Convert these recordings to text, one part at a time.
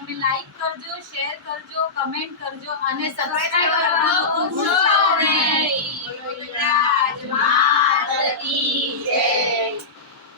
તમે લાઈક કરજો, શેર કરજો, કમેન્ટ કરજો અને સબસ્ક્રાઇબ કરવાનું ભૂલશો નહીં. રાજ માત કી જય.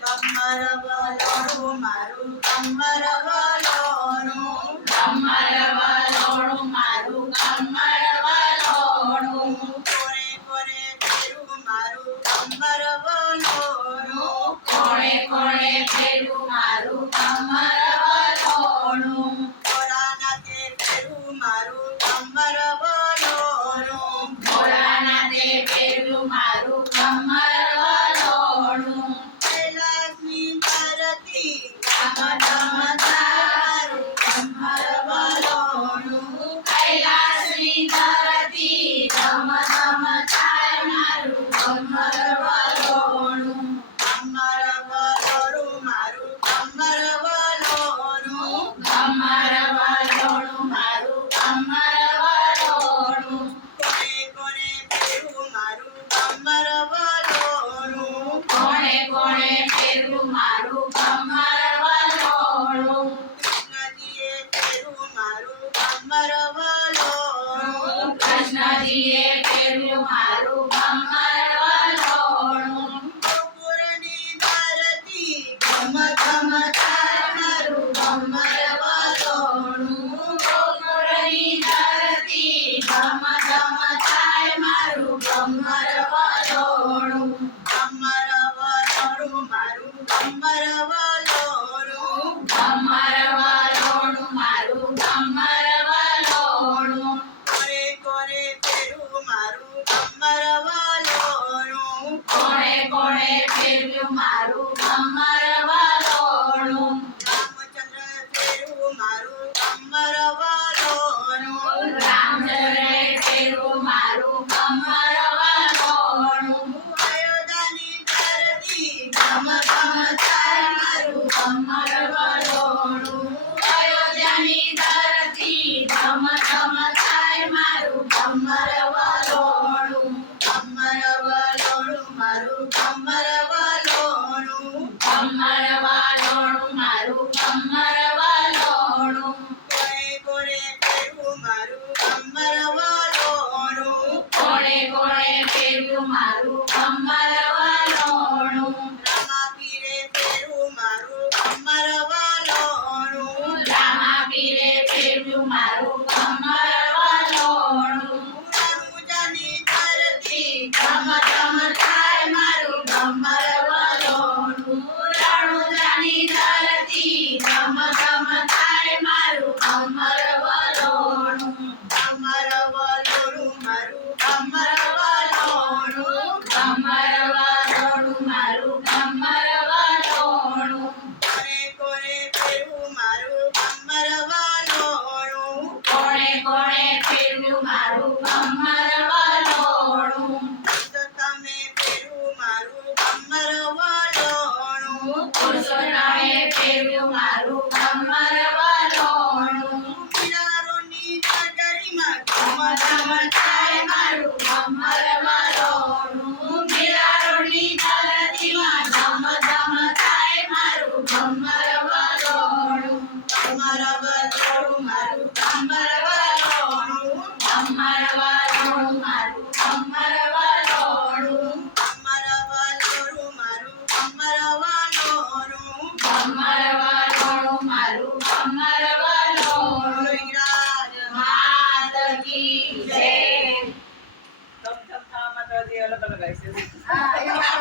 કમર વલોણું મારું કમર વલોણું, કમર વલોણું મારું કમર વલોણું. કોણે કોણે ફેરું મારું કમર વલોણું, કોણે કોણે ફેરું મારું કમર વલોણું. ભોળાનાથે ફેરું મારું કમર વલોણું, ભોળાનાથે ફેરું મારું કમર વલોણું. કૈલાસની ધરતી ધમ ધમ તારું કમર વલોણું. કૈલાસની ધરતી ધમ ધમ થાય મારું કમર વલોણું. કમર વલોણું મારું કમર વલોણું, કમર વલોણું મારું કમર વલોણું. કોણે કોણે ફેરું મારું કમર વલોણું, કોણે કોણે ફેરું મારું કમર વલોણું. કૃષ્ણજીએ ફેરું મારું કમર વલોણું, કૃષ્ણજીએ ફેર્યું મારું કમર વલોણું. ગોકુળની ધરતી ઘમ ઘમ થાય મારું કમર વલોણું. ગોકુળની ધરતી ધમ ધમ થાય મારું કમર વલોણું. કમર વલોણું મારું કમર વલોણું, કમર વલોણું મારું કમર વલોણું. કોણે કોણે ફેરું મારું કમર વલોણું, કોણે કોણે ફેર્યું મારું કમર વલોણું. રામચંદ્ર ફેરું મારું કમર વલોણું, રામચંદ્રે ફેર્યું મારું કમર વલોણું. અયોધ્યાની ધરતી ધમ ધમ થાય મારું કમર વલોણું. અયોધ્યાની ધરતી ધમ ધમ થાય મારું કમર વલોણું. કમર વલોણું મારું કમર વલોણું, કમર વલોણું મારું કમર વલોણું. કોણે કોણે ફેરું મારું કમર વલોણું, કોણે કોણે ફેર્યું મારું કમર વલોણું. રામા પીરે ફેરું મારું કમર વલોણું, રામા પીરે ફેર્યું મારું કમર વલોણું. રણુજાની ધરતી ધમ ધમ થાય મારું કમર વલોણું. રણુજાની ધરતી ધમ ધમ થાય મારું કમર વલોણું. કમર વલોણું મારું કમર વલોણું, કમર વલોણું મારું કમર વલોણું. કોણે કોણે ફેરું મારું કમર વલોણું, કોણે કોણે ફેર્યું મારું કમર વલોણું. તમે ફેરું મારું કમર વલોણું, પુરુષોત્તમે ફેર્યું મારું કમર વલોણું. મીરારોની નગરીમાં ઘમ ધમ થાય મારું કમર વલોણું. મીરારોની ધરતીમાં ધમ ધમ થાય મારું કમર વલોણું. કમર વલોણું મારું કમર વલોણું, કમર વલોણું મારું કમર વલોણું. કમર વલોણું મારું કમર વલોણું, કમર